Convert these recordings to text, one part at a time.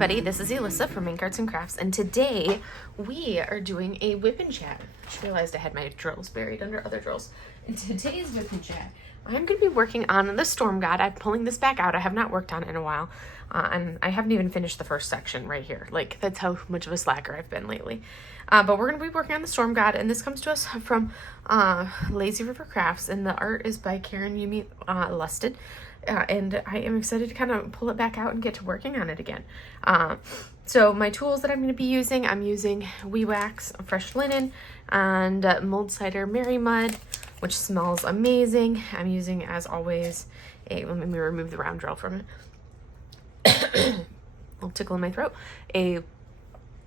everybody, this is Alyssa from Ink Arts and Crafts, and today we are doing a WIP and chat. I just realized I had my drills buried under other drills. In today's WIP and chat, I'm going to be working on the Storm God. I'm pulling this back out. I have not worked on it in a while, and I haven't even finished the first section right here. Like, that's how much of a slacker I've been lately. But we're going to be working on the Storm God, and this comes to us from Lazy River Crafts, and the art is by Karen Yumi Lusted. And I am excited to kind of pull it back out and get to working on it again. So my tools that I'm going to be using, I'm using Wee Wax Fresh Linen and Mold Cider Mary Mud, which smells amazing. I'm using, as always, let me remove the round drill from it. I'll tickle in my throat. A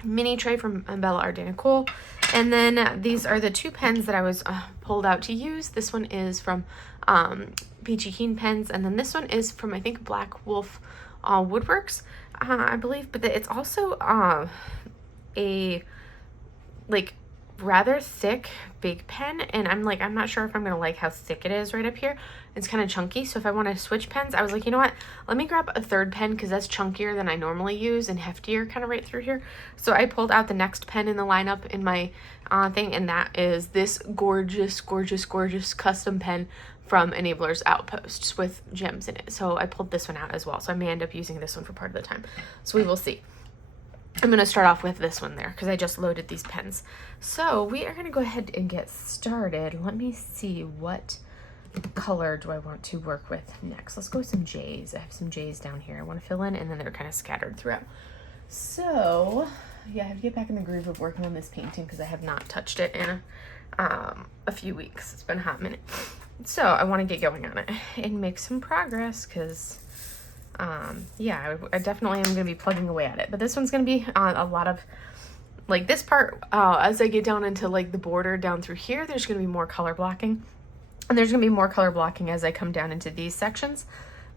mini tray from Bella Ardena Cole. And then these are the two pens that I was pulled out to use. This one is from Peachy Keen Pens, and then this one is from, I think, Black Wolf Woodworks, I believe, but it's also a like rather thick big pen, and I'm not sure if I'm gonna like how thick it is right up here. It's kind of chunky, so if I want to switch pens, I was like, you know what, let me grab a third pen because that's chunkier than I normally use and heftier kind of right through here. So I pulled out the next pen in the lineup in my thing, and that is this gorgeous custom pen from Enabler's Outposts with gems in it. So I pulled this one out as well, so I may end up using this one for part of the time, so we will see. I'm going to start off with this one there because I just loaded these pens. So we are going to go ahead and get started. Let me see, what color do I want to work with next? Let's go with some J's. I have some J's down here I want to fill in, and then they're kind of scattered throughout. So yeah, I have to get back in the groove of working on this painting because I have not touched it in a few weeks. It's been a hot minute. So I want to get going on it and make some progress because yeah, I definitely am going to be plugging away at it. But this one's going to be a lot of, like, this part, as I get down into, like, the border down through here, there's going to be more color blocking. And there's going to be more color blocking as I come down into these sections.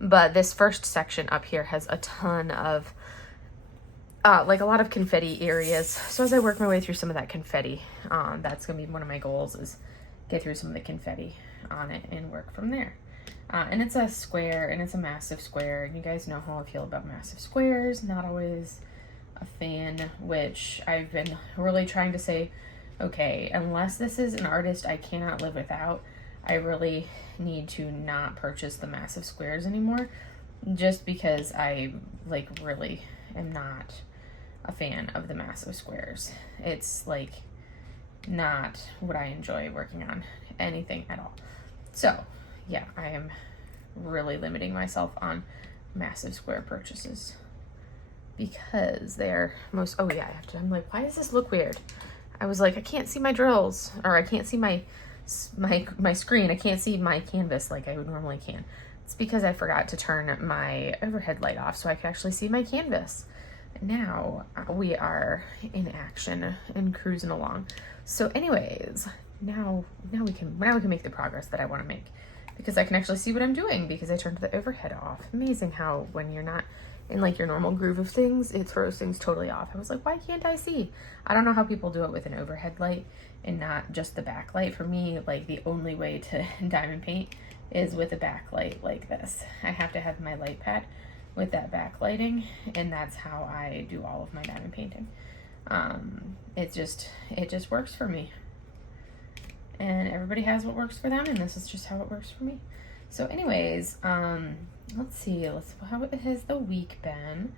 But this first section up here has a ton of, like, a lot of confetti areas. So as I work my way through some of that confetti, that's going to be one of my goals, is get through some of the confetti on it and work from there. And it's a square, and it's a massive square, and you guys know how I feel about massive squares. Not always a fan, which I've been really trying to say, okay, unless this is an artist I cannot live without, I really need to not purchase the massive squares anymore, just because I, like, really am not a fan of the massive squares. It's, like, not what I enjoy working on anything at all. So yeah, I am really limiting myself on massive square purchases because they're most, oh yeah, I have to, I'm like, why does this look weird? I was like, I can't see my drills, or I can't see my screen. I can't see my canvas like I would normally can. It's because I forgot to turn my overhead light off so I could actually see my canvas. Now we are in action and cruising along. So anyways, now we can make the progress that I want to make, because I can actually see what I'm doing because I turned the overhead off. Amazing how when you're not in, like, your normal groove of things, it throws things totally off. I was like, why can't I see? I don't know how people do it with an overhead light and not just the backlight. For me, like, the only way to diamond paint is with a backlight like this. I have to have my light pad with that backlighting, and that's how I do all of my diamond painting. It just works for me. And everybody has what works for them, and this is just how it works for me. So anyways, let's see, how has the week been?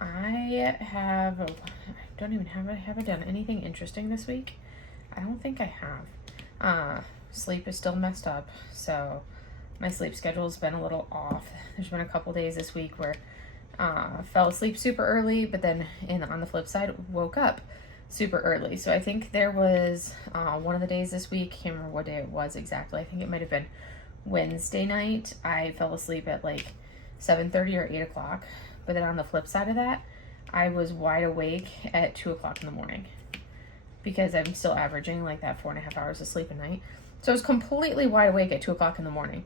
I don't even have I done anything interesting this week? I don't think I have. Sleep is still messed up, so my sleep schedule's been a little off. There's been a couple days this week where I fell asleep super early, but then on the flip side, woke up super early. So I think there was one of the days this week, can't remember what day it was exactly. I think it might have been Wednesday night. I fell asleep at like 7:30 or 8 o'clock. But then on the flip side of that, I was wide awake at 2 o'clock in the morning because I'm still averaging like that 4.5 hours of sleep a night. So I was completely wide awake at 2 o'clock in the morning.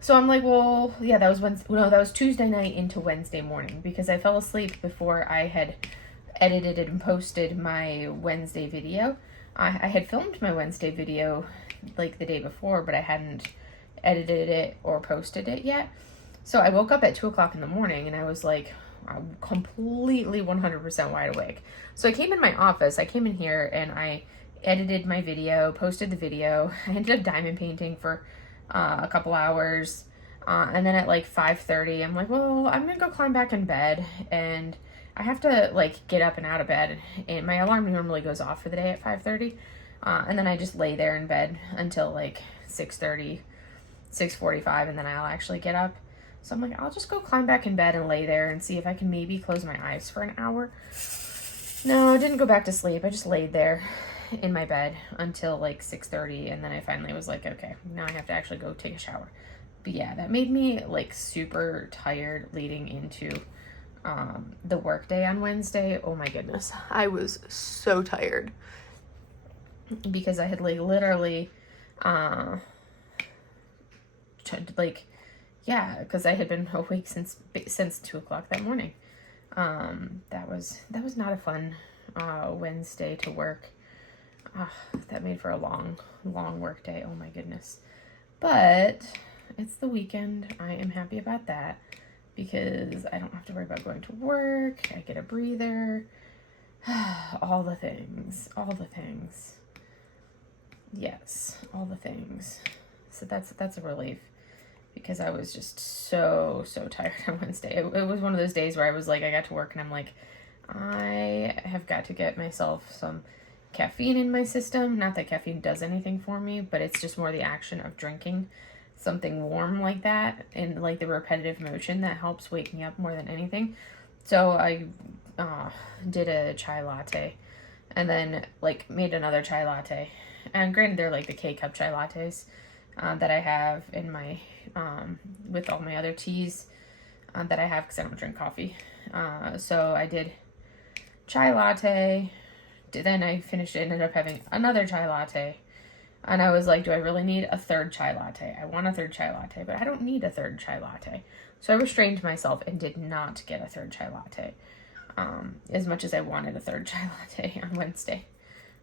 So I'm like, well, yeah, that was Tuesday night into Wednesday morning because I fell asleep before I had edited and posted my Wednesday video. I had filmed my Wednesday video like the day before, but I hadn't edited it or posted it yet. So I woke up at 2 o'clock in the morning and I was like, I'm completely 100% wide awake. So I came in my office, I came in here and I edited my video, posted the video. I ended up diamond painting for a couple hours. And then at like 5:30, I'm like, well, I'm gonna go climb back in bed, and I have to like get up and out of bed, and my alarm normally goes off for the day at 5:30. And then I just lay there in bed until like 6:30, 6:45, and then I'll actually get up. So I'm like, I'll just go climb back in bed and lay there and see if I can maybe close my eyes for an hour. No, I didn't go back to sleep. I just laid there in my bed until like 6:30, and then I finally was like, okay, now I have to actually go take a shower. But yeah, that made me like super tired leading into the work day on Wednesday. Oh my goodness, I was so tired because I had like literally because I had been awake since 2 o'clock that morning. That was not a fun Wednesday to work. That made for a long work day. Oh my goodness. But it's the weekend. I am happy about that because I don't have to worry about going to work. I get a breather. All the things. Yes, all the things. So that's a relief, because I was just so tired on Wednesday. It was one of those days where I was like, I got to work and I'm like, I have got to get myself some caffeine in my system. Not that caffeine does anything for me, but it's just more the action of drinking something warm like that and like the repetitive motion that helps wake me up more than anything. So I did a chai latte and then like made another chai latte. And granted, they're like the K-cup chai lattes that I have in my, with all my other teas that I have because I don't drink coffee. So I did chai latte. Then I finished it, ended up having another chai latte. And I was like, do I really need a third chai latte? I want a third chai latte, but I don't need a third chai latte. So I restrained myself and did not get a third chai latte. As much as I wanted a third chai latte on Wednesday.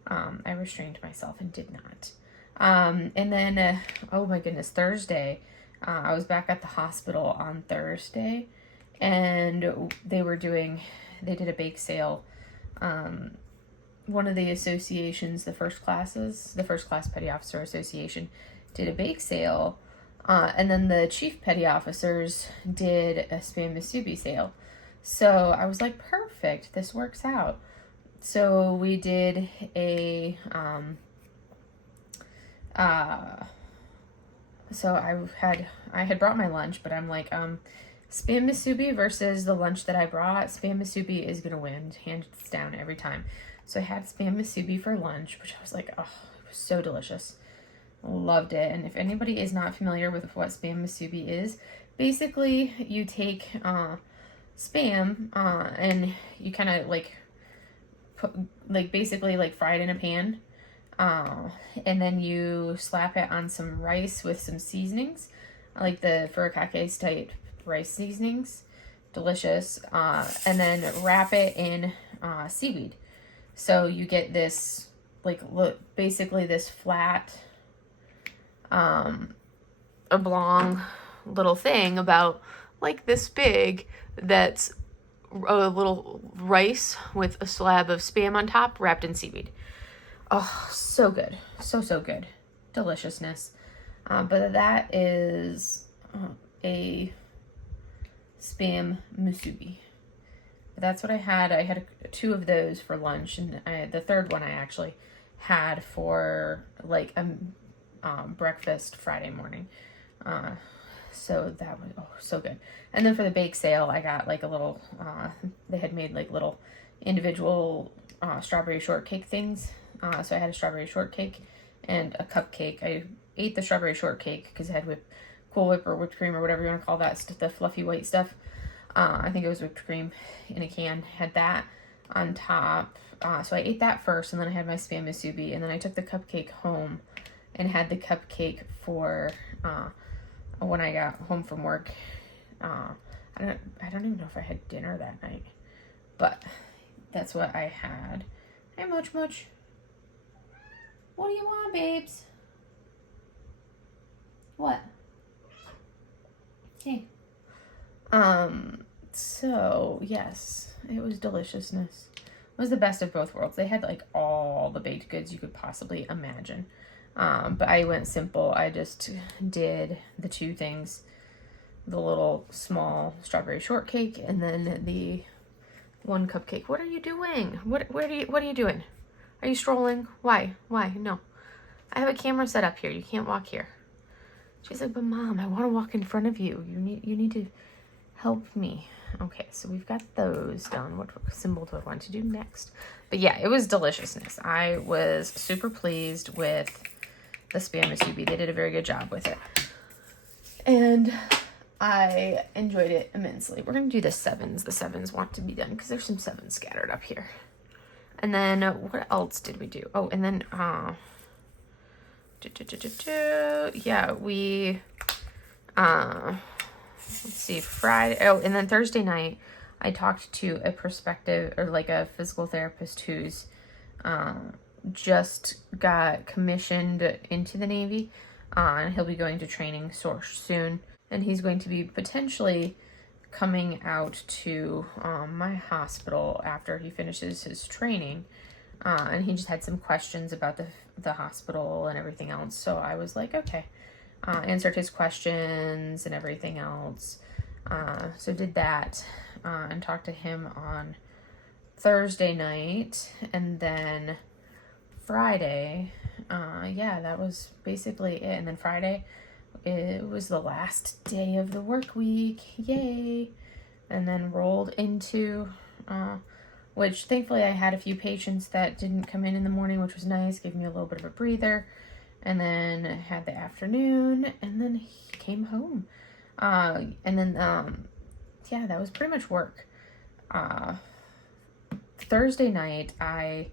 I restrained myself and did not. And then, oh my goodness, Thursday, I was back at the hospital on Thursday, and they did a bake sale. One of the associations, the First Class Petty Officer Association, did a bake sale, and then the Chief Petty Officers did a Spam Musubi sale. So I was like, perfect, this works out. So we did a, so I had brought my lunch, but I'm like, Spam Musubi versus the lunch that I brought, Spam Musubi is going to win, hands down, every time. So I had Spam Musubi for lunch, which I was like, oh, it was so delicious. Loved it. And if anybody is not familiar with what Spam Musubi is, basically you take Spam and you kind of like basically like fry it in a pan, and then you slap it on some rice with some seasonings, like the furikake type rice seasonings, delicious, and then wrap it in seaweed. So you get this basically this flat oblong little thing about like this big that's a little rice with a slab of Spam on top wrapped in seaweed. Oh, so good. So good. Deliciousness. But that is a Spam Musubi. That's what I had. I had 2 of those for lunch, and the third one I actually had for like a breakfast Friday morning. So that was so good. And then for the bake sale, I got like a little, they had made like little individual strawberry shortcake things. So I had a strawberry shortcake and a cupcake. I ate the strawberry shortcake because it had Cool Whip or whipped cream or whatever you want to call that, the fluffy white stuff. I think it was whipped cream in a can. Had that on top. So I ate that first, and then I had my Spam Musubi, and then I took the cupcake home and had the cupcake for when I got home from work. I don't even know if I had dinner that night, but that's what I had. Hey, Moch. What do you want, babes? What? Hey. So yes, it was deliciousness. It was the best of both worlds. They had like all the baked goods you could possibly imagine. But I went simple. I just did the two things, the little small strawberry shortcake and then the one cupcake. What are you doing? What are you doing? Are you strolling? Why? No. I have a camera set up here. You can't walk here. She's like, but Mom, I want to walk in front of you. You need to help me. Okay, so we've got those done. What symbol do I want to do next? But yeah, it was deliciousness. I was super pleased with the Spam Musubi. They did a very good job with it. And I enjoyed it immensely. We're going to do the sevens. The sevens want to be done because there's some sevens scattered up here. And then what else did we do? Oh, and then yeah, we let's see, Friday. Oh, and then Thursday night, I talked to a prospective or like a physical therapist who's just got commissioned into the Navy, and he'll be going to training soon, and he's going to be potentially coming out to my hospital after he finishes his training, and he just had some questions about the hospital and everything else. So I was like, okay, answered his questions and everything else. So did that and talked to him on Thursday night, and then Friday, yeah, that was basically it. And then Friday, it was the last day of the work week, yay! And then rolled into, which thankfully I had a few patients that didn't come in the morning, which was nice, gave me a little bit of a breather. And then had the afternoon, and then he came home. And then, yeah, that was pretty much work. Thursday night, I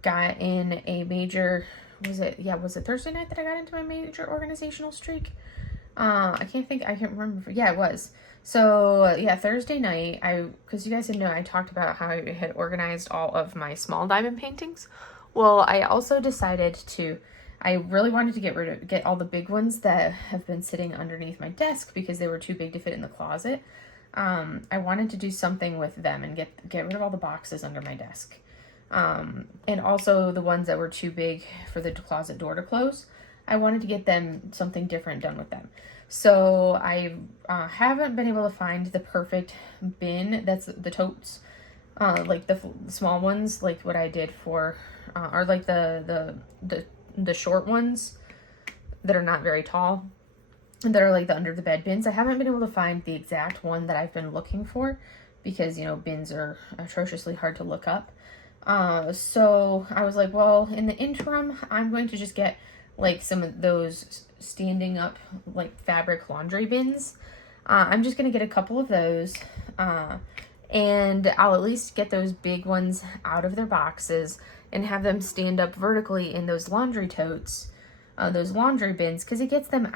got in a major, was it Thursday night that I got into my major organizational streak? I can't remember. Yeah, it was. So, yeah, Thursday night, because you guys didn't know, I talked about how I had organized all of my small diamond paintings. Well, I also decided I really wanted to get all the big ones that have been sitting underneath my desk because they were too big to fit in the closet. I wanted to do something with them and get rid of all the boxes under my desk. And also the ones that were too big for the closet door to close. I wanted to get them something different done with them. So I haven't been able to find the perfect bin that's the totes, like the small ones, like what I did for, or like the short ones that are not very tall, that are like the under the bed bins. I haven't been able to find the exact one that I've been looking for because, you know, bins are atrociously hard to look up. So I was like, well, in the interim, I'm going to just get like some of those standing up like fabric laundry bins. I'm just going to get a couple of those, and I'll at least get those big ones out of their boxes and have them stand up vertically in those laundry totes, those laundry bins, because it gets them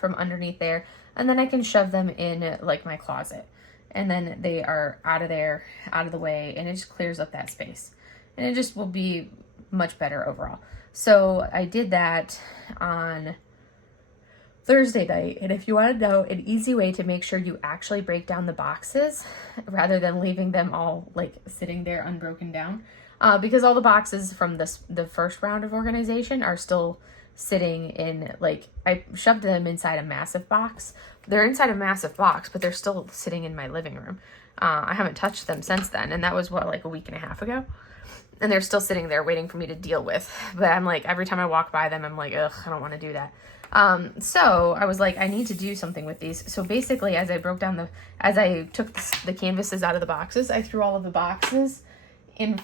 from underneath there, and then I can shove them in like my closet, and then they are out of there, out of the way, and it just clears up that space, and it just will be much better overall. So I did that on Thursday night, and if you want to know an easy way to make sure you actually break down the boxes rather than leaving them all like sitting there unbroken down, because all the boxes from the first round of organization are still sitting in, like, I shoved them inside a massive box. They're inside a massive box, but they're still sitting in my living room. I haven't touched them since then, and that was like a week and a half ago. And they're still sitting there waiting for me to deal with. But I'm like, every time I walk by them, I'm like, ugh, I don't want to do that. So I was like, I need to do something with these. So basically, as I took the canvases out of the boxes, I threw all of the boxes in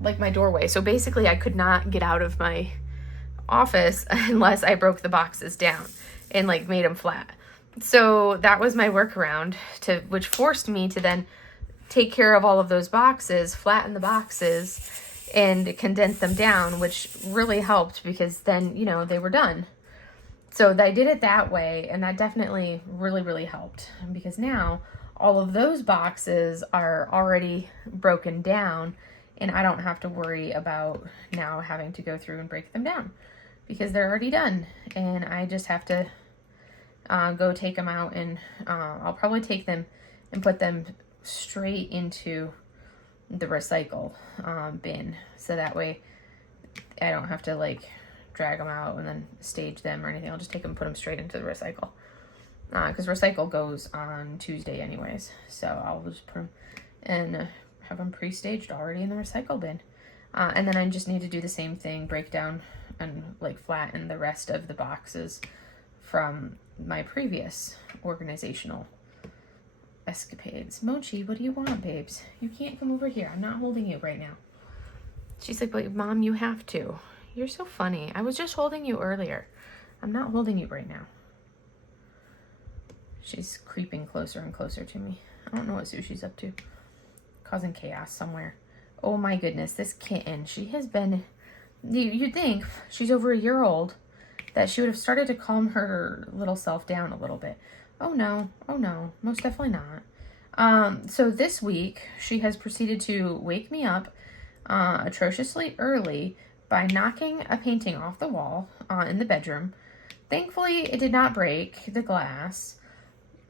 like my doorway. So basically, I could not get out of my office unless I broke the boxes down and like made them flat. So that was my workaround, which forced me to then take care of all of those boxes, flatten the boxes, and condense them down, which really helped because then, you know, they were done. So I did it that way, and that definitely really, really helped, because now all of those boxes are already broken down, and I don't have to worry about now having to go through and break them down because they're already done, and I just have to go take them out, and I'll probably take them and put them straight into the recycle bin. So that way I don't have to like drag them out and then stage them or anything. I'll just take them and put them straight into the recycle. Because recycle goes on Tuesday anyways. So I'll just put them and have them pre-staged already in the recycle bin. And then I just need to do the same thing, break down and like flatten the rest of the boxes from my previous organizational escapades. Mochi, what do you want, babes? You can't come over here. I'm not holding you right now. She's like, but Mom, you have to. You're so funny. I was just holding you earlier. I'm not holding you right now. She's creeping closer and closer to me. I don't know what Sushi's up to. Causing chaos somewhere. Oh my goodness, this kitten. She has been... You'd think she's over a year old that she would have started to calm her little self down a little bit. Oh no, most definitely not. So this week, she has proceeded to wake me up atrociously early by knocking a painting off the wall in the bedroom. Thankfully, it did not break the glass.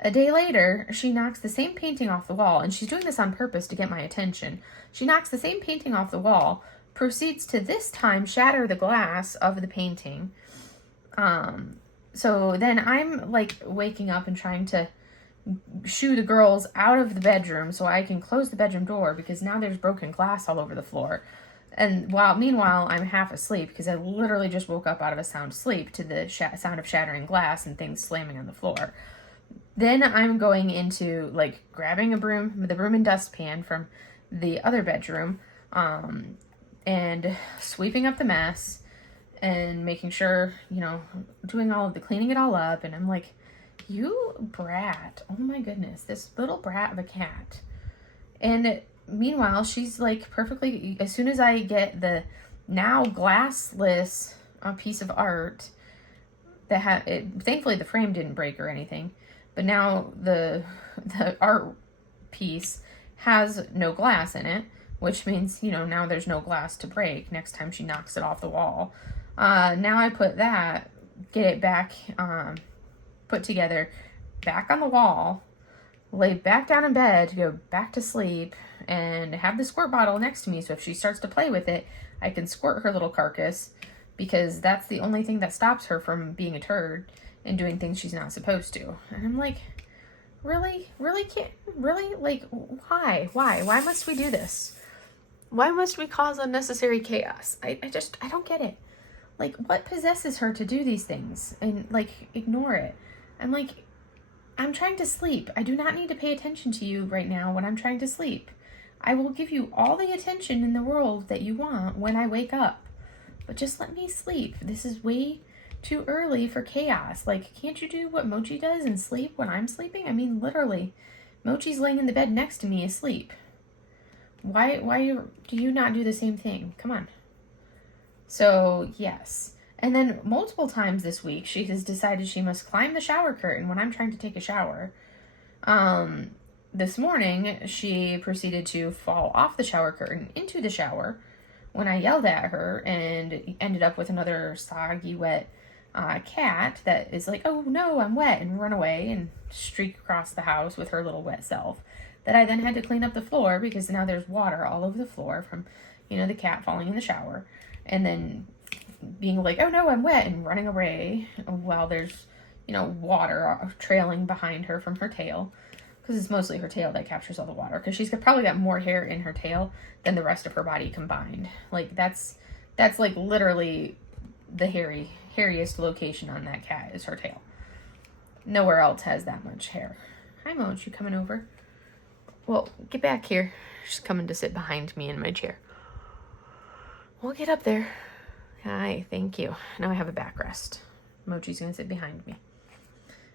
A day later, she knocks the same painting off the wall, and she's doing this on purpose to get my attention. She knocks the same painting off the wall, proceeds to this time shatter the glass of the painting. So then I'm like waking up and trying to shoo the girls out of the bedroom so I can close the bedroom door because now there's broken glass all over the floor. And meanwhile, I'm half asleep because I literally just woke up out of a sound sleep to the sound of shattering glass and things slamming on the floor. Then I'm going into like grabbing the broom and dustpan from the other bedroom, and sweeping up the mess and making sure, doing all of the cleaning it all up. And I'm like, you brat. Oh my goodness, this little brat of a cat. And meanwhile, she's like perfectly, as soon as I get the now glassless piece of art that thankfully the frame didn't break or anything, but now the art piece has no glass in it, which means, now there's no glass to break next time she knocks it off the wall. Now I put that, get it back put together, back on the wall, lay back down in bed to go back to sleep, and have the squirt bottle next to me so if she starts to play with it, I can squirt her little carcass, because that's the only thing that stops her from being a turd and doing things she's not supposed to. And I'm like, really? Like, why must we do this? Why must we cause unnecessary chaos? I don't get it. Like, what possesses her to do these things and like ignore it? I'm like, I'm trying to sleep. I do not need to pay attention to you right now when I'm trying to sleep. I will give you all the attention in the world that you want when I wake up, but just let me sleep. This is way too early for chaos. Like, can't you do what Mochi does and sleep when I'm sleeping? I mean, literally, Mochi's laying in the bed next to me asleep. Why do you not do the same thing? Come on. So, yes. And then multiple times this week, she has decided she must climb the shower curtain when I'm trying to take a shower. This morning, she proceeded to fall off the shower curtain into the shower when I yelled at her and ended up with another soggy, wet cat that is like, oh no, I'm wet, and run away and streak across the house with her little wet self. That I then had to clean up the floor because now there's water all over the floor from, the cat falling in the shower. And then being like, oh no, I'm wet, and running away while there's, water trailing behind her from her tail. Because it's mostly her tail that captures all the water. Because she's probably got more hair in her tail than the rest of her body combined. Like, that's like literally the hairiest location on that cat is her tail. Nowhere else has that much hair. Hi, Mochi, you coming over? Well, get back here. She's coming to sit behind me in my chair. We'll get up there. Hi, thank you. Now I have a backrest. Mochi's gonna sit behind me.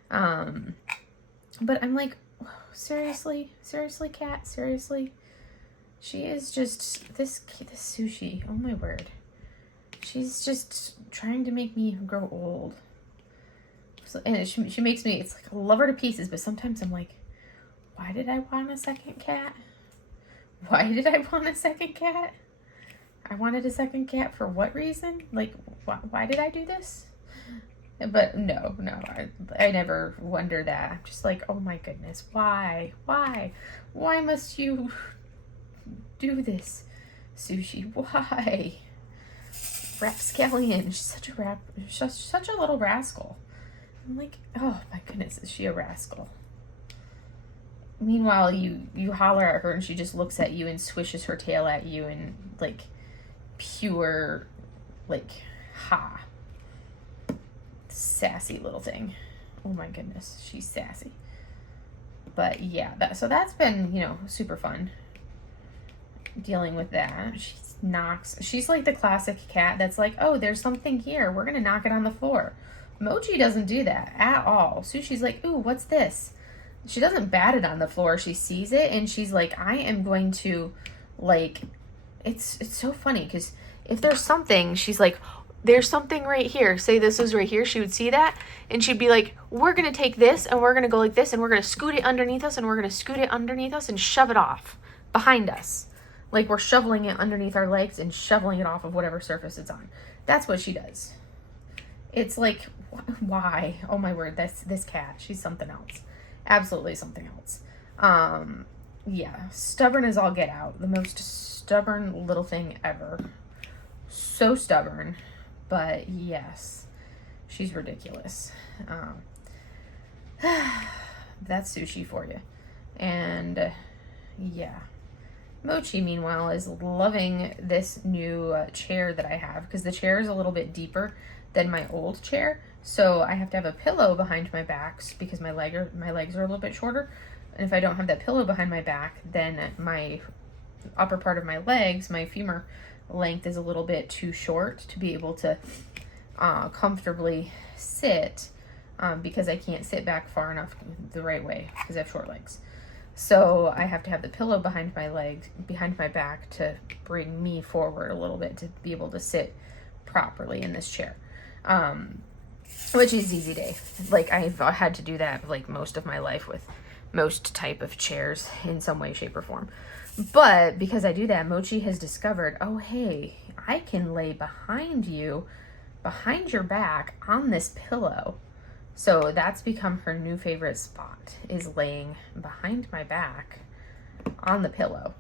But I'm like, seriously, cat, seriously. She is just this Sushi. Oh my word. She's just trying to make me grow old. So, and she makes me. It's like I love her to pieces, but sometimes I'm like, why did I want a second cat? Why did I want a second cat? I wanted a second cat for what reason? Like, why did I do this? But no, I never wonder that. I'm just like, oh my goodness, why must you do this, Sushi? Why? Rapscallion, she's such a little rascal. I'm like, oh my goodness, is she a rascal? Meanwhile, you holler at her and she just looks at you and swishes her tail at you and like pure, like, ha. Sassy little thing. Oh my goodness, she's sassy. But yeah, so that's been, super fun dealing with that. She's like the classic cat that's like, oh, there's something here, we're gonna knock it on the floor. Mochi doesn't do that at all. Sushi's like, ooh, what's this? She doesn't bat it on the floor. She sees it and she's like, I am going to, like, it's so funny because if there's something, she's like, there's something right here. Say this was right here. She would see that and she'd be like, we're going to take this and we're going to go like this and we're going to scoot it underneath us and we're going to scoot it underneath us and shove it off behind us. Like we're shoveling it underneath our legs and shoveling it off of whatever surface it's on. That's what she does. It's like, why? Oh my word, this cat. She's something else. Absolutely something else. Yeah, stubborn as all get out. The most stubborn little thing ever. So stubborn, but yes, she's ridiculous. That's Sushi for you. And yeah, Mochi, meanwhile, is loving this new chair that I have because the chair is a little bit deeper than my old chair. So I have to have a pillow behind my back because my legs are a little bit shorter. And if I don't have that pillow behind my back, then my upper part of my legs, my femur length, is a little bit too short to be able to comfortably sit because I can't sit back far enough the right way because I have short legs. So I have to have the pillow behind my back to bring me forward a little bit to be able to sit properly in this chair. Which is easy day. Like I've had to do that like most of my life with most type of chairs in some way, shape, or form. But because I do that, Mochi has discovered, oh hey, I can lay behind your back on this pillow. So that's become her new favorite spot, is laying behind my back on the pillow.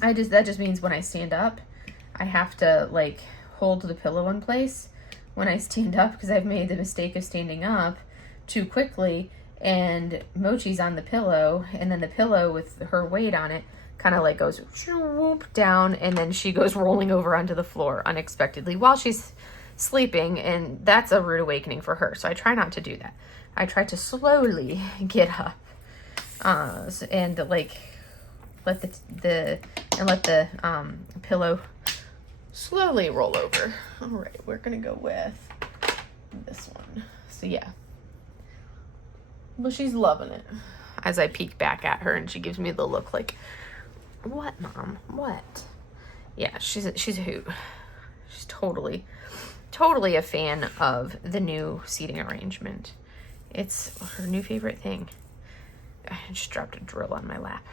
That just means when I stand up, I have to like hold the pillow in place when I stand up because I've made the mistake of standing up too quickly and Mochi's on the pillow and then the pillow with her weight on it kind of like goes whoop down and then she goes rolling over onto the floor unexpectedly while she's sleeping, and that's a rude awakening for her. So I try not to do that. I try to slowly get up and like let the pillow slowly roll over. All right, we're gonna go with this one. So yeah, well, she's loving it. As I peek back at her and she gives me the look like, what, Mom? What? Yeah, she's a hoot. She's totally a fan of the new seating arrangement. It's her new favorite thing. I just dropped a drill on my lap.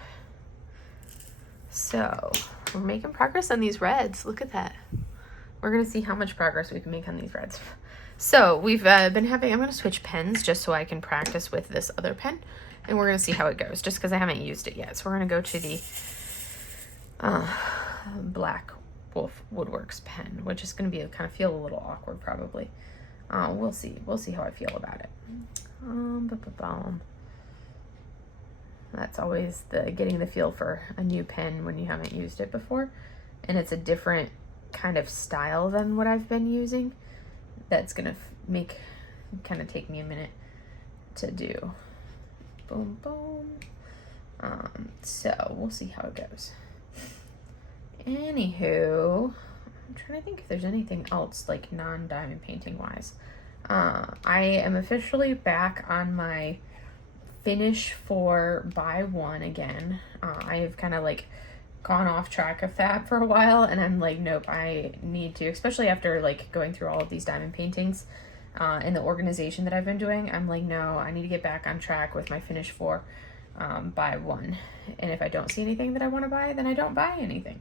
So we're making progress on these reds. Look at that. We're going to see how much progress we can make on these reds. So we've been having, I'm going to switch pens just so I can practice with this other pen. And we're going to see how it goes just because I haven't used it yet. So we're going to go to the Black Wolf Woodworks pen, which is going to be feel a little awkward probably. We'll see how I feel about it. That's always getting the feel for a new pen when you haven't used it before, and it's a different kind of style than what I've been using. That's gonna take me a minute to do. Boom, boom. So we'll see how it goes. Anywho, I'm trying to think if there's anything else like non-diamond painting wise. I am officially back on my finish 4x1 again. I've kind of like gone off track of that for a while, and I'm like, nope, I need to, especially after like going through all of these diamond paintings and the organization that I've been doing. I'm like, no, I need to get back on track with my finish 4x1. And if I don't see anything that I want to buy, then I don't buy anything.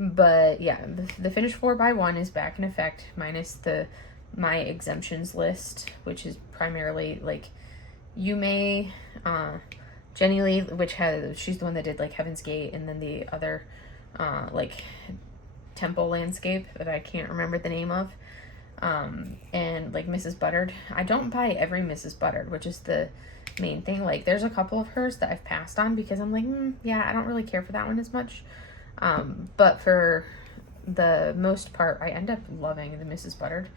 But yeah, the finish 4x1 is back in effect, minus the my exemptions list, which is primarily like Yume, Jenny Lee, which she's the one that did like Heaven's Gate, and then the other like temple landscape that I can't remember the name of, and like Mrs. Buttered. I don't buy every Mrs. Buttered, which is the main thing. Like there's a couple of hers that I've passed on because I'm like, yeah, I don't really care for that one as much. But for the most part, I end up loving the Mrs. Buttered,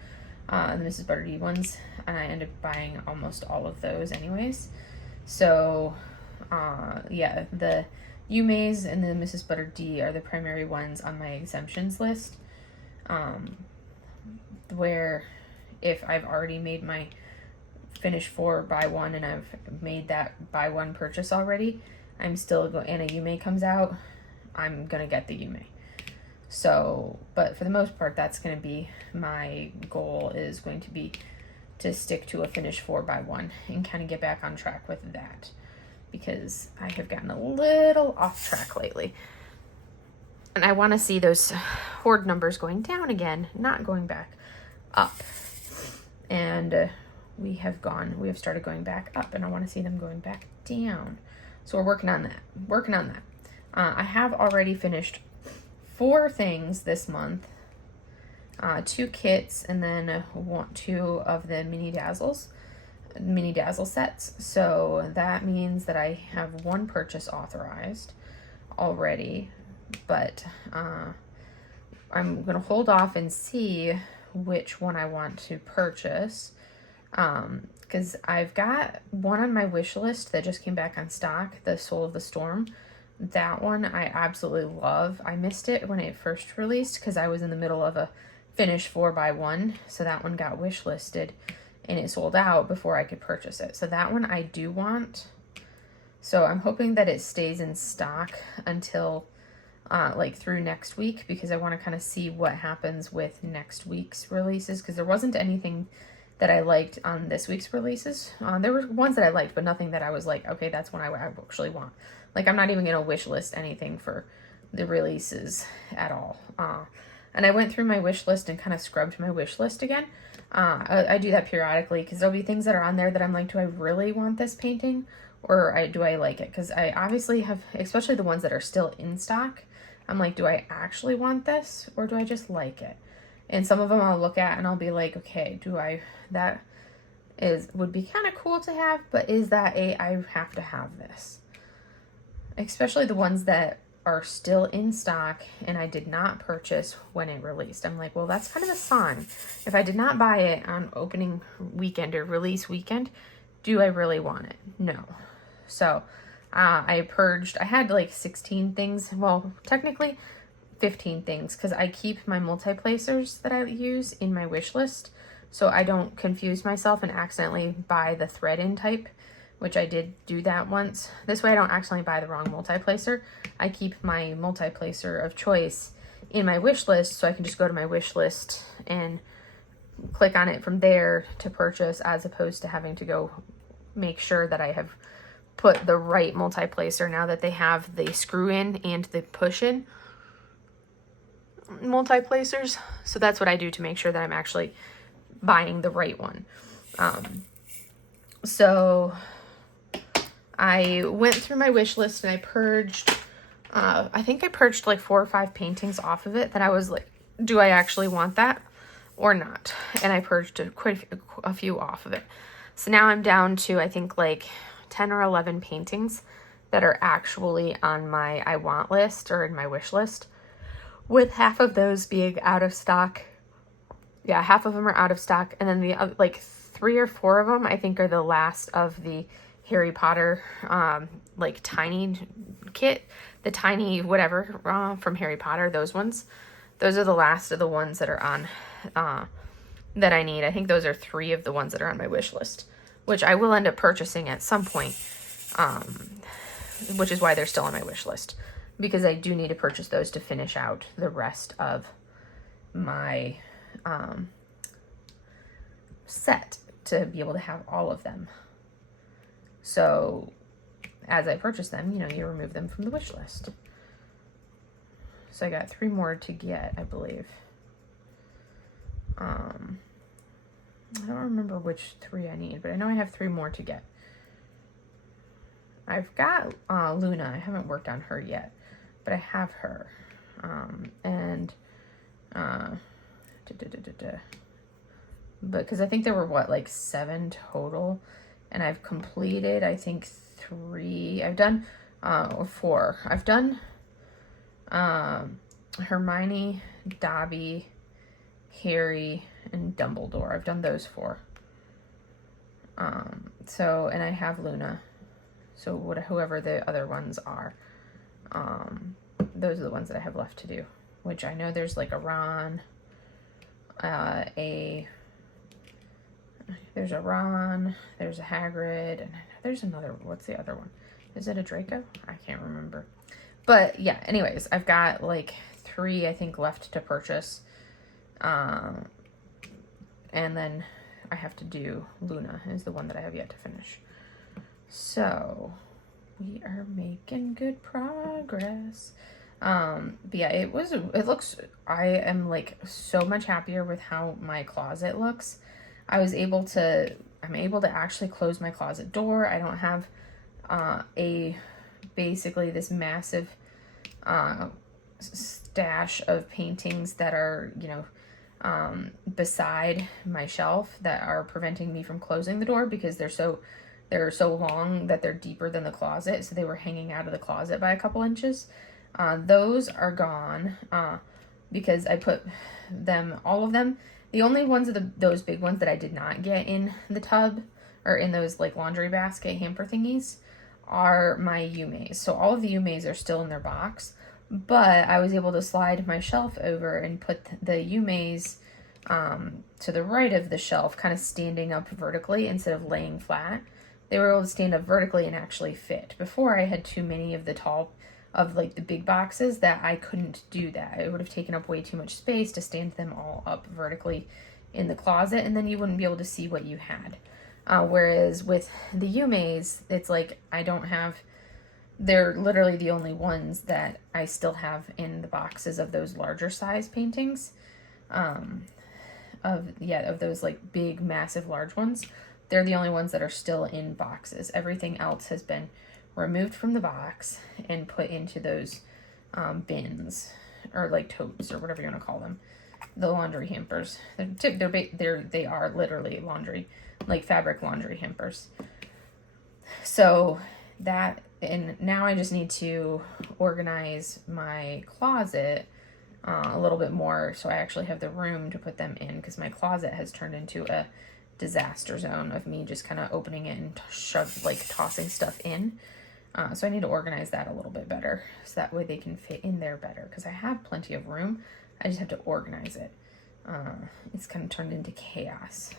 the Mrs. Buttered ones, and I end up buying almost all of those anyways. So, yeah, the Yume's and the Mrs. Buttered D are the primary ones on my exemptions list, where if I've already made my finish 4 buy 1 and I've made that buy 1 purchase already, I'm still and a Yume comes out, I'm gonna get the Yume. So, but for the most part, that's going to be my goal, is going to be to stick to a finish 4 buy 1 and kind of get back on track with that, because I have gotten a little off track lately. And I want to see those horde numbers going down again, not going back up. And we have started going back up, and I want to see them going back down. So we're working on that. I have already finished 4 things this month, 2 kits, and then 2 of the mini dazzle sets. So that means that I have 1 purchase authorized already, but I'm gonna hold off and see which one I want to purchase, because I've got one on my wish list that just came back on stock, the Soul of the Storm. That one I absolutely love. I missed it when it first released because I was in the middle of a finish 4 buy 1. So that one got wish listed and it sold out before I could purchase it. So that one I do want. So I'm hoping that it stays in stock until like through next week, because I want to kind of see what happens with next week's releases, because there wasn't anything that I liked on this week's releases. There were ones that I liked, but nothing that I was like, okay, that's one I actually want. Like, I'm not even going to wish list anything for the releases at all. And I went through my wish list and kind of scrubbed my wish list again. I do that periodically, because there'll be things that are on there that I'm like, do I really want this painting? Or do I like it? Because I obviously have, especially the ones that are still in stock, I'm like, do I actually want this? Or do I just like it? And some of them I'll look at and I'll be like, okay, would be kind of cool to have, but is that I have to have this? Especially the ones that are still in stock and I did not purchase when it released. I'm like, well, that's kind of a sign. If I did not buy it on opening weekend or release weekend, do I really want it? No. So I had like 16 things. Well, technically 15 things, because I keep my multi-placers that I use in my wish list, so I don't confuse myself and accidentally buy the thread-in type, which I did do that once. This way I don't accidentally buy the wrong multi-placer. I keep my multi-placer of choice in my wish list, so I can just go to my wish list and click on it from there to purchase, as opposed to having to go make sure that I have put the right multi-placer now that they have the screw-in and the push-in multi-placers. So that's what I do to make sure that I'm actually buying the right one. So I went through my wish list and I purged, I think I purged like 4 or 5 paintings off of it that I was like, do I actually want that or not? And I purged quite a few off of it. So now I'm down to, I think, like 10 or 11 paintings that are actually on my I want list or in my wish list, with half of those being out of stock. Yeah, half of them are out of stock. And then the like 3 or 4 of them, I think, are the last of the Harry Potter, like tiny kit, the tiny whatever from Harry Potter, those ones. Those are the last of the ones that are on, that I need. I think those are 3 of the ones that are on my wish list, which I will end up purchasing at some point, which is why they're still on my wish list, because I do need to purchase those to finish out the rest of my set, to be able to have all of them. So as I purchase them, you remove them from the wish list. So I got 3 more to get, I believe. I don't remember which 3 I need, but I know I have 3 more to get. I've got Luna. I haven't worked on her yet, but I have her. Because I think there were, what, like 7 total, and I've completed, I think, 3. I've done, or 4. I've done Hermione, Dobby, Harry, and Dumbledore. I've done those 4. So, and I have Luna. So whoever the other ones are, those are the ones that I have left to do. Which I know there's like a Ron, there's a Ron, there's a Hagrid, and there's another, what's the other one? Is it a Draco? I can't remember. But yeah, anyways, I've got like 3, I think, left to purchase. And then I have to do Luna is the one that I have yet to finish. So we are making good progress. But yeah, it looks, I am like so much happier with how my closet looks. I'm able to actually close my closet door. I don't have basically this massive stash of paintings that are, beside my shelf that are preventing me from closing the door because they're so long that they're deeper than the closet. So they were hanging out of the closet by a couple inches. Those are gone because I put all of them. The only ones of those big ones that I did not get in the tub or in those like laundry basket hamper thingies are my Yumeis. So all of the Yumeis are still in their box, but I was able to slide my shelf over and put the Yumeis to the right of the shelf, kind of standing up vertically instead of laying flat. They were able to stand up vertically and actually fit. Before, I had too many of the big boxes that I couldn't do that. It would have taken up way too much space to stand them all up vertically in the closet, and then you wouldn't be able to see what you had. Whereas with the Yumeis, it's like they're literally the only ones that I still have in the boxes of those larger size paintings. Of those like big, massive, large ones. They're the only ones that are still in boxes. Everything else has been removed from the box and put into those bins or like totes or whatever you want to call them, the laundry hampers. They are literally laundry, like fabric laundry hampers. So that, and now I just need to organize my closet a little bit more so I actually have the room to put them in, because my closet has turned into a disaster zone of me just kind of opening it and tossing stuff in. So I need to organize that a little bit better so that way they can fit in there better, because I have plenty of room. I just have to organize it. It's kind of turned into chaos.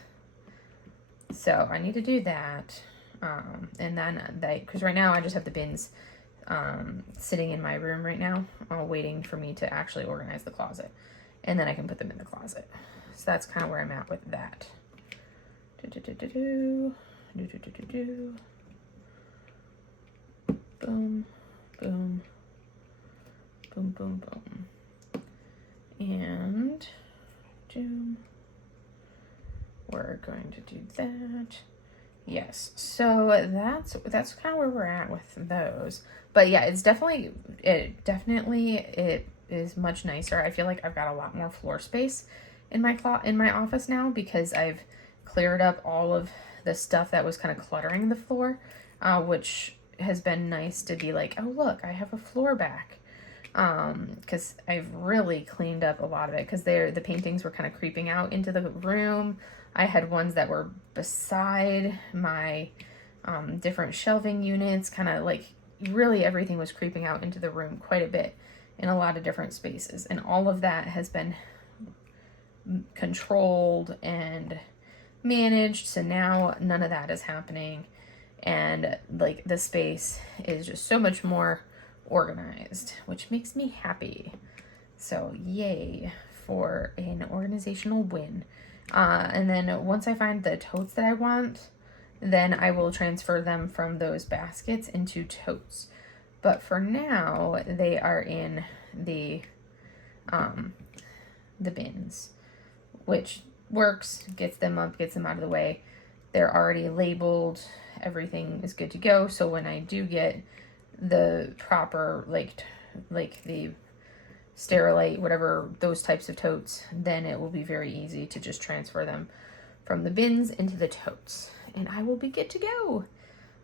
So I need to do that. And then because right now I just have the bins sitting in my room right now, waiting for me to actually organize the closet. And then I can put them in the closet. So that's kind of where I'm at with that. Boom, boom, boom, boom, boom. And we're going to do that. Yes, so that's kind of where we're at with those. But yeah, it is much nicer. I feel like I've got a lot more floor space in my office now, because I've cleared up all of the stuff that was kind of cluttering the floor, which has been nice to be like, oh look, I have a floor back. Because I've really cleaned up a lot of it, because the paintings were kind of creeping out into the room. I had ones that were beside my different shelving units, kind of like really everything was creeping out into the room quite a bit in a lot of different spaces. And all of that has been controlled and managed, so now none of that is happening. And like the space is just so much more organized, which makes me happy. So yay for an organizational win. And then once I find the totes that I want, then I will transfer them from those baskets into totes. But for now, they are in the bins, which works, gets them up, gets them out of the way. They're already labeled, everything is good to go. So when I do get the proper, like the Sterilite, whatever, those types of totes, then it will be very easy to just transfer them from the bins into the totes, and I will be good to go.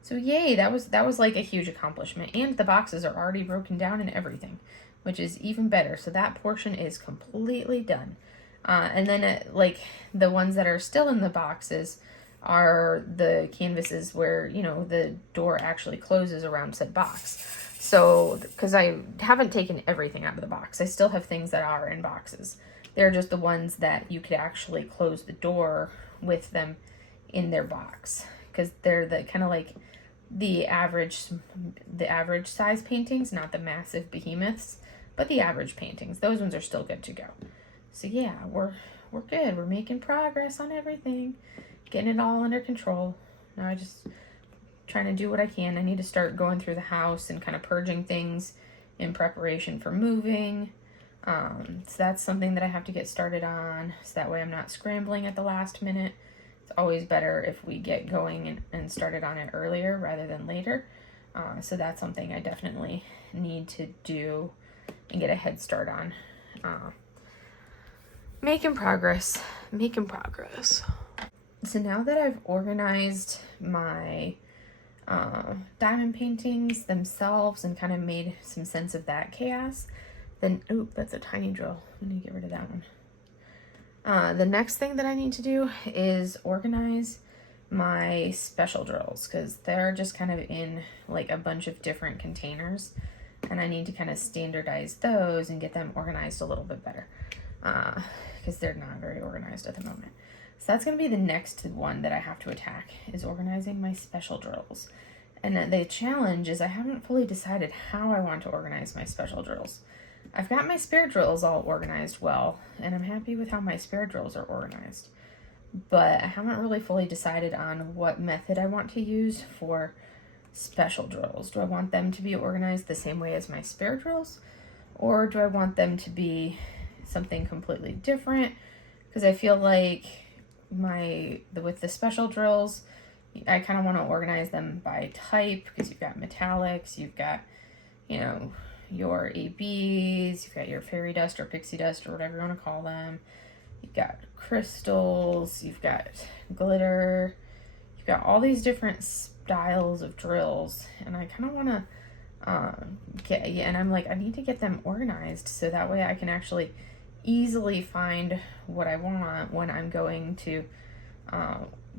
So yay, that was like a huge accomplishment, and the boxes are already broken down and everything, which is even better. So that portion is completely done. And then like the ones that are still in the boxes are the canvases where, you know, the door actually closes around said box. So, because I haven't taken everything out of the box, I still have things that are in boxes. They're just the ones that you could actually close the door with them in their box, because they're the kind of like the average size paintings, not the massive behemoths, but the average paintings. Those ones are still good to go. So yeah, we're good. We're making progress on everything, getting it all under control. Now I just trying to do what I can. I need to start going through the house and kind of purging things in preparation for moving. So that's something that I have to get started on, so that way I'm not scrambling at the last minute. It's always better if we get going and started on it earlier rather than later. So that's something I definitely need to do and get a head start on. Making progress. So now that I've organized my diamond paintings themselves and kind of made some sense of that chaos, then, oop, that's a tiny drill. I need to get rid of that one. The next thing that I need to do is organize my special drills, because they're just kind of in like a bunch of different containers, and I need to kind of standardize those and get them organized a little bit better, because they're not very organized at the moment. So that's going to be the next one that I have to attack, is organizing my special drills. And the challenge is I haven't fully decided how I want to organize my special drills. I've got my spare drills all organized well, and I'm happy with how my spare drills are organized. But I haven't really fully decided on what method I want to use for special drills. Do I want them to be organized the same way as my spare drills? Or do I want them to be something completely different? Because I feel like with the special drills, I kind of want to organize them by type, because you've got metallics, you've got, you know, your ABs, you've got your fairy dust or pixie dust or whatever you want to call them, you've got crystals, you've got glitter, you've got all these different styles of drills, and I kind of want to and I'm like, I need to get them organized so that way I can actually easily find what I want when I'm going to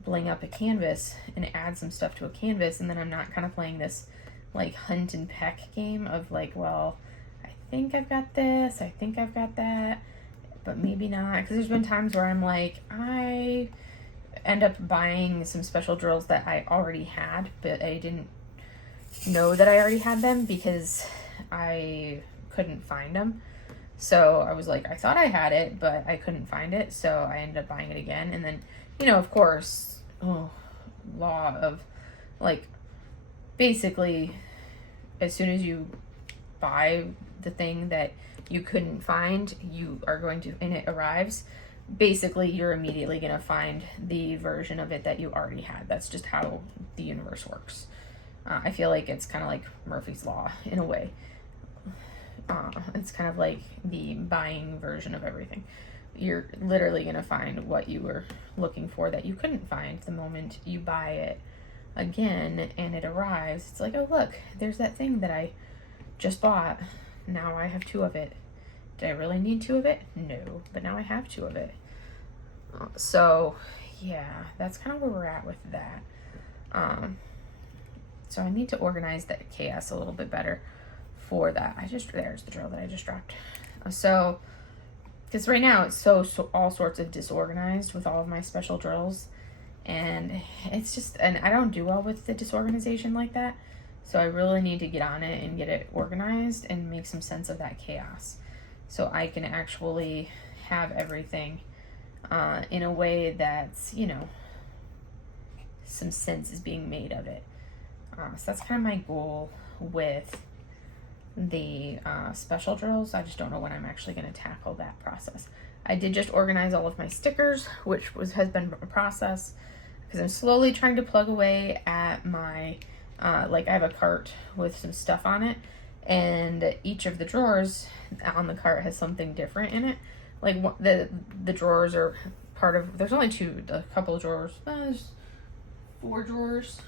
bling up a canvas and add some stuff to a canvas, and then I'm not kind of playing this like hunt and peck game of like, well, I think I've got this, I think I've got that, but maybe not. Because there's been times where I'm like, I end up buying some special drills that I already had, but I didn't know that I already had them because I couldn't find them. So I was like, I thought I had it, but I couldn't find it, so I ended up buying it again. And then, you know, of course, law of, like, basically, as soon as you buy the thing that you couldn't find, you are going to, and it arrives, basically you're immediately going to find the version of it that you already had. That's just how the universe works. I feel like it's kind of like Murphy's Law in a way. It's kind of like the buying version of everything. You're literally going to find what you were looking for that you couldn't find the moment you buy it again and it arrives. It's like, oh, look, there's that thing that I just bought. Now I have 2 of it. Did I really need 2 of it? No, but now I have 2 of it. So yeah, that's kind of where we're at with that. So I need to organize that chaos a little bit better for that. There's the drill that I just dropped. So, because right now it's so all sorts of disorganized with all of my special drills, and it's just, and I don't do well with the disorganization like that, so I really need to get on it and get it organized and make some sense of that chaos, so I can actually have everything in a way that's, you know, some sense is being made of it. So that's kind of my goal with the special drills. I just don't know when I'm actually going to tackle that process. I did just organize all of my stickers, which has been a process because I'm slowly trying to plug away at my, like I have a cart with some stuff on it, and each of the drawers on the cart has something different in it. Like the drawers are part of, there's only a couple of drawers, there's 4 drawers.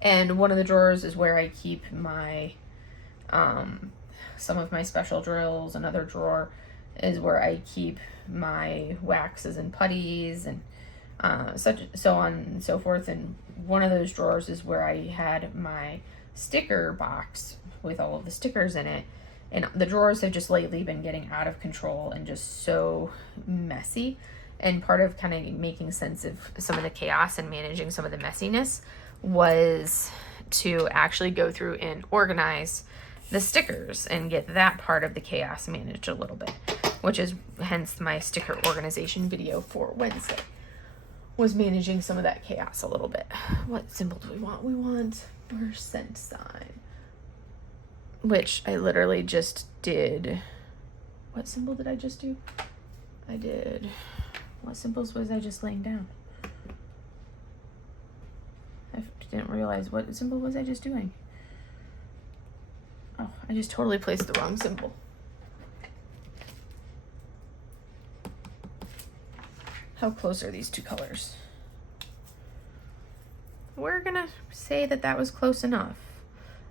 And one of the drawers is where I keep my, some of my special drills. Another drawer is where I keep my waxes and putties and so on and so forth. And one of those drawers is where I had my sticker box with all of the stickers in it. And the drawers have just lately been getting out of control and just so messy. And part of kind of making sense of some of the chaos and managing some of the messiness was to actually go through and organize the stickers and get that part of the chaos managed a little bit, which is hence my sticker organization video for Wednesday, was managing some of that chaos a little bit. What symbol do we want? We want percent sign, which I literally just did. What symbol did I just do? What symbols was I just laying down? I didn't realize, what symbol was I just doing? Oh, I just totally placed the wrong symbol. How close are these two colors? We're gonna say that that was close enough.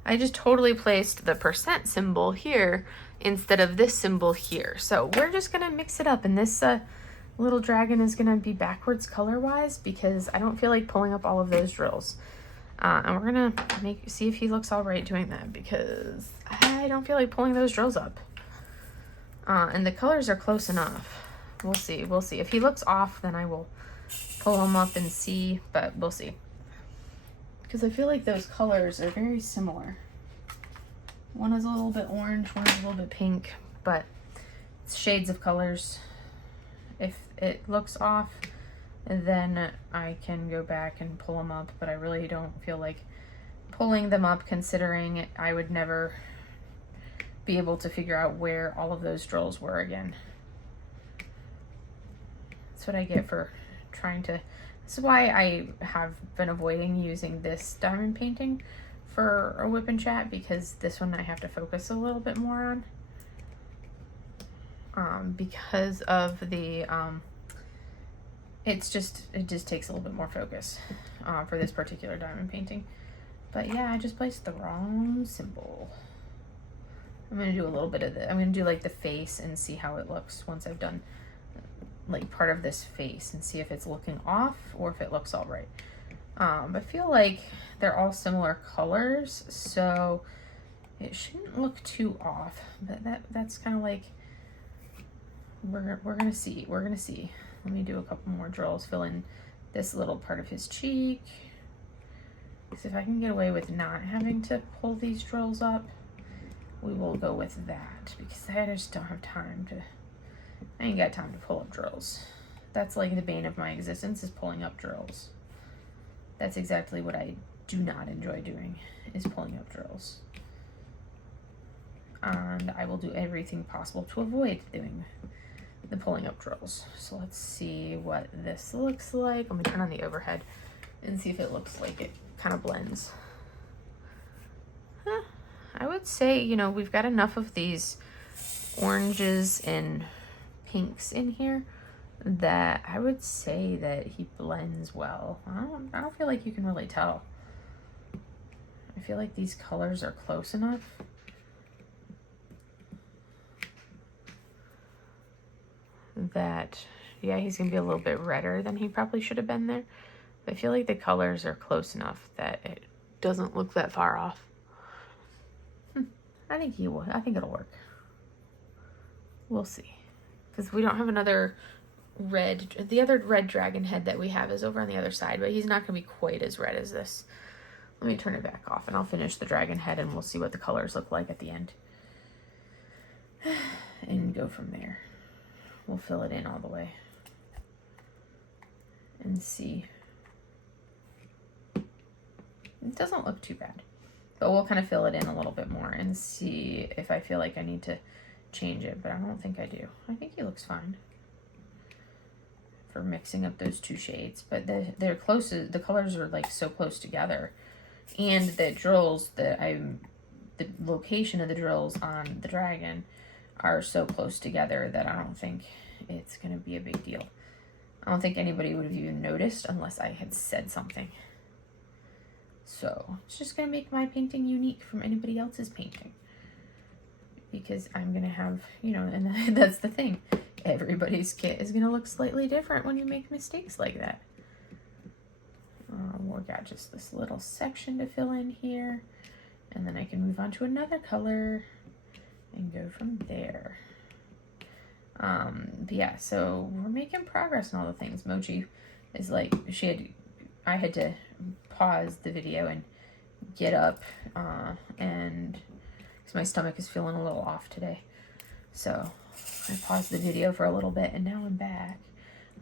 I just totally placed the percent symbol here instead of this symbol here. So we're just gonna mix it up, and this little dragon is gonna be backwards color-wise because I don't feel like pulling up all of those drills. And we're gonna see if he looks all right doing that because I don't feel like pulling those drills up. And the colors are close enough. We'll see. We'll see. If he looks off, then I will pull them up and see, but we'll see. Because I feel like those colors are very similar. One is a little bit orange, one is a little bit pink, but it's shades of colors. If it looks off, then I can go back and pull them up, but I really don't feel like pulling them up considering I would never be able to figure out where all of those drills were again. That's what I get for trying to, this is why I have been avoiding using this diamond painting for a WIP and chat, because this one I have to focus a little bit more on. Because of the, it just takes a little bit more focus for this particular diamond painting. But yeah, I just placed the wrong symbol. I'm gonna do a little bit of I'm gonna do like the face and see how it looks once I've done like part of this face and see if it's looking off or if it looks all right. I feel like they're all similar colors, so it shouldn't look too off, but that's kind of like, we're gonna see. Let me do a couple more drills, fill in this little part of his cheek. Because if I can get away with not having to pull these drills up, we will go with that, because I just don't have time to, I ain't got time to pull up drills. That's like the bane of my existence, is pulling up drills. That's exactly what I do not enjoy doing, is pulling up drills. And I will do everything possible to avoid doing the pulling up drills. So let's see what this looks like. Let me turn on the overhead and see if it looks like it kind of blends. I would say, you know, we've got enough of these oranges and pinks in here that I would say that he blends well. I don't feel like you can really tell. I feel like these colors are close enough. That, yeah, he's gonna be a little bit redder than he probably should have been there. But I feel like the colors are close enough that it doesn't look that far off. I think he will. I think it'll work. We'll see. Because we don't have another red. The other red dragon head that we have is over on the other side, but he's not going to be quite as red as this. Let me turn it back off and I'll finish the dragon head and we'll see what the colors look like at the end. And go from there. We'll fill it in all the way. And see. It doesn't look too bad. But we'll kind of fill it in a little bit more and see if I feel like I need to change it, but I don't think I do. I think he looks fine for mixing up those two shades, but they're close. The colors are like so close together, and the drills the location of the drills on the dragon are so close together that I don't think it's gonna be a big deal. I don't think anybody would have even noticed unless I had said something. So it's just gonna make my painting unique from anybody else's painting, because I'm gonna have, you know, and that's the thing. Everybody's kit is going to look slightly different when you make mistakes like that. We've got just this little section to fill in here. And then I can move on to another color and go from there. But yeah, so we're making progress on all the things. Mochi is like, I had to pause the video and get up, and because my stomach is feeling a little off today. So I paused the video for a little bit and now I'm back.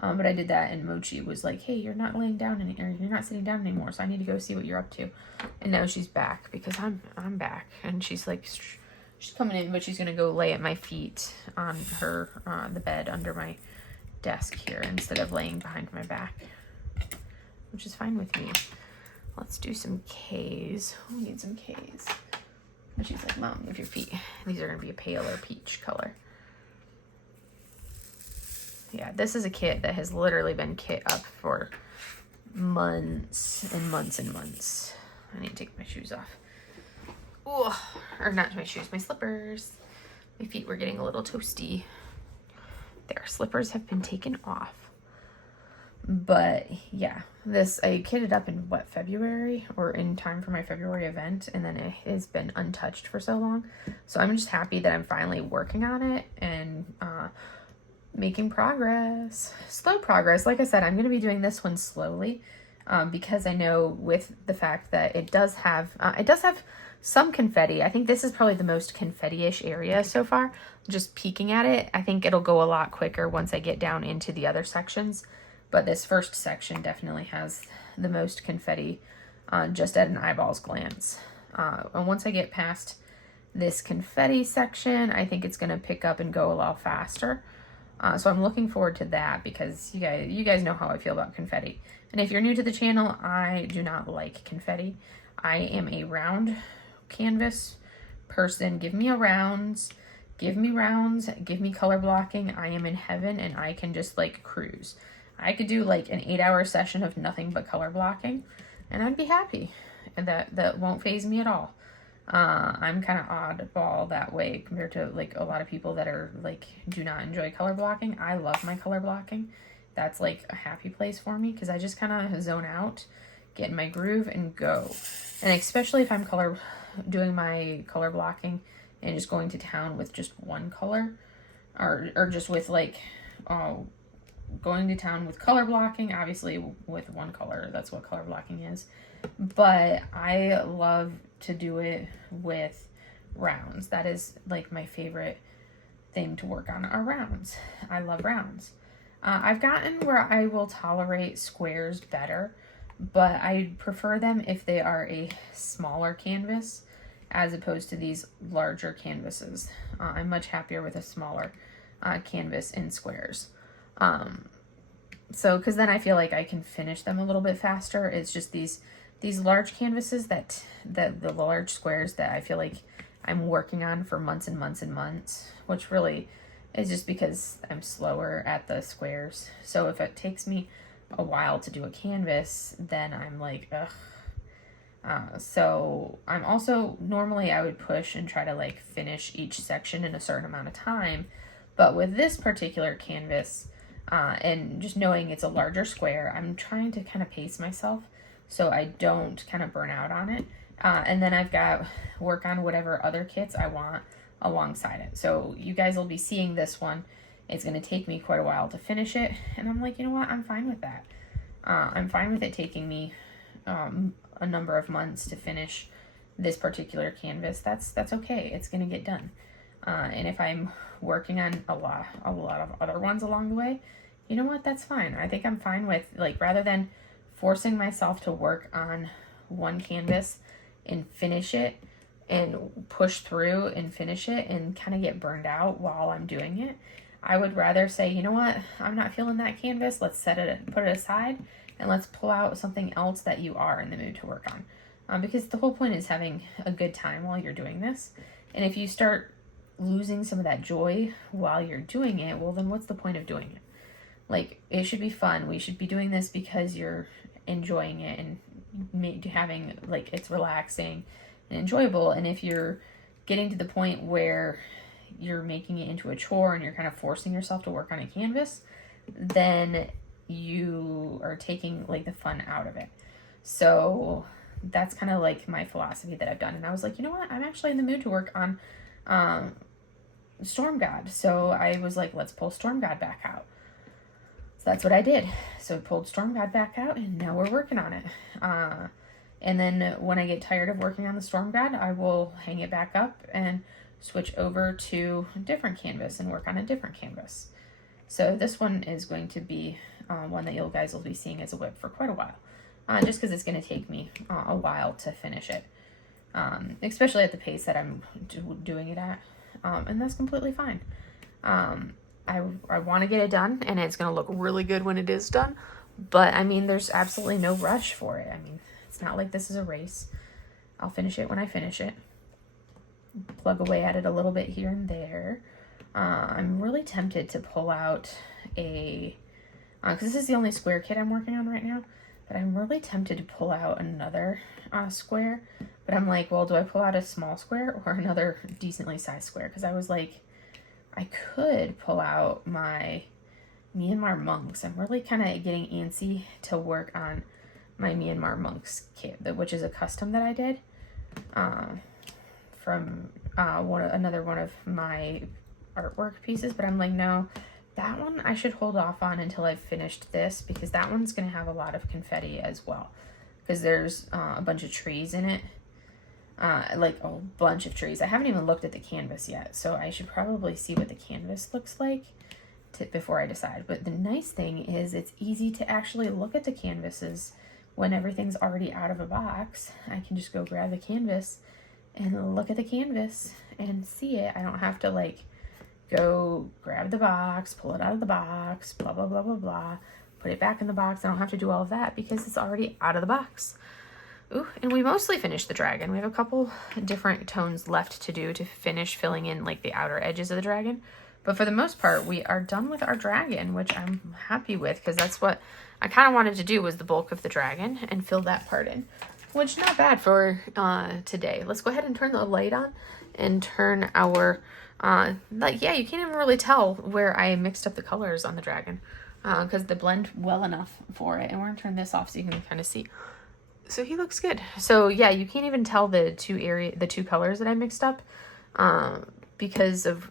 But I did that and Mochi was like, hey, you're not laying down or you're not sitting down anymore, so I need to go see what you're up to. And now she's back because I'm back, and she's like, she's coming in, but she's gonna go lay at my feet on her the bed under my desk here instead of laying behind my back, which is fine with me. Let's do some K's. We need some K's. And she's like, Mom, move your feet. These are gonna be a paler peach color. Yeah, this is a kit that has literally been kit up for months and months and months. I need to take my shoes off. Ooh, or not my shoes, my slippers. My feet were getting a little toasty. Their slippers have been taken off. But yeah, this, I kitted up in what, February, or in time for my February event, and then it has been untouched for so long. So I'm just happy that I'm finally working on it and making progress. Slow progress. Like I said, I'm going to be doing this one slowly because I know with the fact that it does have some confetti. I think this is probably the most confetti-ish area so far. Just peeking at it, I think it'll go a lot quicker once I get down into the other sections. But this first section definitely has the most confetti just at an eyeballs glance. And once I get past this confetti section, I think it's going to pick up and go a lot faster. So I'm looking forward to that because you guys know how I feel about confetti. And if you're new to the channel, I do not like confetti. I am a round canvas person. Give me rounds, give me color blocking. I am in heaven and I can just like cruise. I could do like an 8-hour session of nothing but color blocking and I'd be happy. And that won't faze me at all. I'm kind of oddball that way compared to like a lot of people that are like, do not enjoy color blocking. I love my color blocking. That's like a happy place for me because I just kind of zone out, get in my groove and go. And especially if I'm doing my color blocking and just going to town with just one color or just with like, going to town with color blocking, obviously with one color, that's what color blocking is. But I love to do it with rounds. That is like my favorite thing to work on are rounds. I love rounds. I've gotten where I will tolerate squares better, but I prefer them if they are a smaller canvas as opposed to these larger canvases. I'm much happier with a smaller canvas in squares. So, cause then I feel like I can finish them a little bit faster. It's just these large canvases that the large squares that I feel like I'm working on for months and months and months, which really is just because I'm slower at the squares. So if it takes me a while to do a canvas, then I'm like, ugh. So I'm also, normally I would push and try to like finish each section in a certain amount of time. But with this particular canvas, and just knowing it's a larger square, I'm trying to kind of pace myself so I don't kind of burn out on it. And then I've got work on whatever other kits I want alongside it. So you guys will be seeing this one. It's going to take me quite a while to finish it. And I'm like, you know what? I'm fine with that. I'm fine with it taking me a number of months to finish this particular canvas. That's okay. It's going to get done. And if I'm working on a lot of other ones along the way, you know what? That's fine. I think I'm fine with, like, rather than forcing myself to work on one canvas and finish it and push through and finish it and kind of get burned out while I'm doing it. I would rather say, you know what, I'm not feeling that canvas. Let's set it, put it aside, and let's pull out something else that you are in the mood to work on. Because the whole point is having a good time while you're doing this. And if you start losing some of that joy while you're doing it, well, then what's the point of doing it? Like, it should be fun. We should be doing this because you're enjoying it and having, like, it's relaxing and enjoyable. And if you're getting to the point where you're making it into a chore and you're kind of forcing yourself to work on a canvas, then you are taking, like, the fun out of it. So that's kind of like my philosophy that I've done. And I was like, you know what, I'm actually in the mood to work on Storm God. So I was like, let's pull Storm God back out. So that's what I did. So I pulled Storm God back out, and now we're working on it. And then when I get tired of working on the Storm God, I will hang it back up and switch over to a different canvas and work on a different canvas. So this one is going to be one that you guys will be seeing as a WIP for quite a while. Just because it's going to take me a while to finish it. Especially at the pace that I'm doing it at. And that's completely fine. I want to get it done, and it's going to look really good when it is done. But, I mean, there's absolutely no rush for it. I mean, it's not like this is a race. I'll finish it when I finish it. Plug away at it a little bit here and there. I'm really tempted to pull out a... because this is the only square kit I'm working on right now. But I'm really tempted to pull out another square. But I'm like, well, do I pull out a small square or another decently sized square? Because I was like, I could pull out my Myanmar monks. I'm really kind of getting antsy to work on my Myanmar monks kit, which is a custom that I did from another one of my artwork pieces. But I'm like, no, that one I should hold off on until I've finished this, because that one's going to have a lot of confetti as well. Because there's a bunch of trees in it. Like a bunch of trees. I haven't even looked at the canvas yet, so I should probably see what the canvas looks like before I decide. But the nice thing is it's easy to actually look at the canvases when everything's already out of a box. I can just go grab the canvas and look at the canvas and see it. I don't have to, like, go grab the box, pull it out of the box, blah, blah, blah, blah, blah, put it back in the box. I don't have to do all of that because it's already out of the box. Ooh, and we mostly finished the dragon. We have a couple different tones left to do to finish filling in, like, the outer edges of the dragon. But for the most part, we are done with our dragon, which I'm happy with, because that's what I kind of wanted to do, was the bulk of the dragon and fill that part in, which not bad for today. Let's go ahead and turn the light on and turn our, like, yeah, you can't even really tell where I mixed up the colors on the dragon, because they blend well enough for it. And we're going to turn this off so you can kind of see. So he looks good. So yeah, you can't even tell the two colors that I mixed up, because of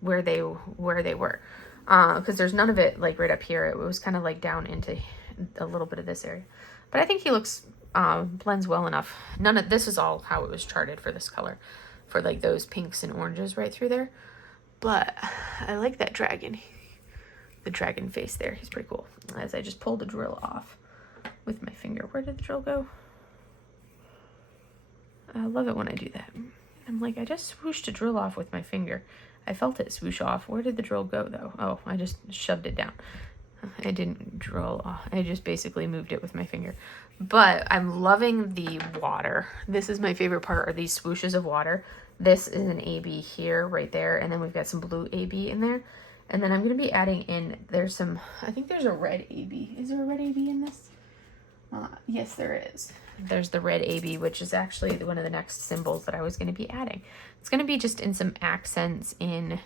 where they were. Because there's none of it, like, right up here. It was kind of, like, down into a little bit of this area. But I think he looks, blends well enough. This is all how it was charted for this color, for, like, those pinks and oranges right through there. But I like that dragon. The dragon face there. He's pretty cool. As I just pulled the drill off with my finger. Where did the drill go? I love it when I do that. I'm like, I just swooshed a drill off with my finger. I felt it swoosh off. Where did the drill go, though? Oh, I just shoved it down. I didn't drill off. I just basically moved it with my finger. But I'm loving the water. This is my favorite part, are these swooshes of water. This is an AB here, right there. And then we've got some blue AB in there. And then I'm going to be adding in, there's some, I think there's a red AB. Is there a red AB in this? Yes, there is. There's the red AB, which is actually one of the next symbols that I was going to be adding. It's going to be just in some accents in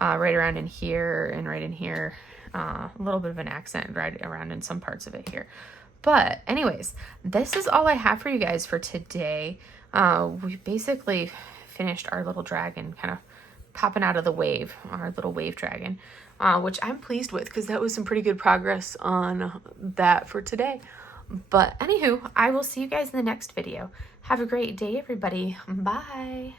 right around in here and right in here. A little bit of an accent right around in some parts of it here. But anyways, this is all I have for you guys for today. We basically finished our little dragon kind of popping out of the wave, our little wave dragon, which I'm pleased with, because that was some pretty good progress on that for today. But anywho, I will see you guys in the next video. Have a great day, everybody. Bye.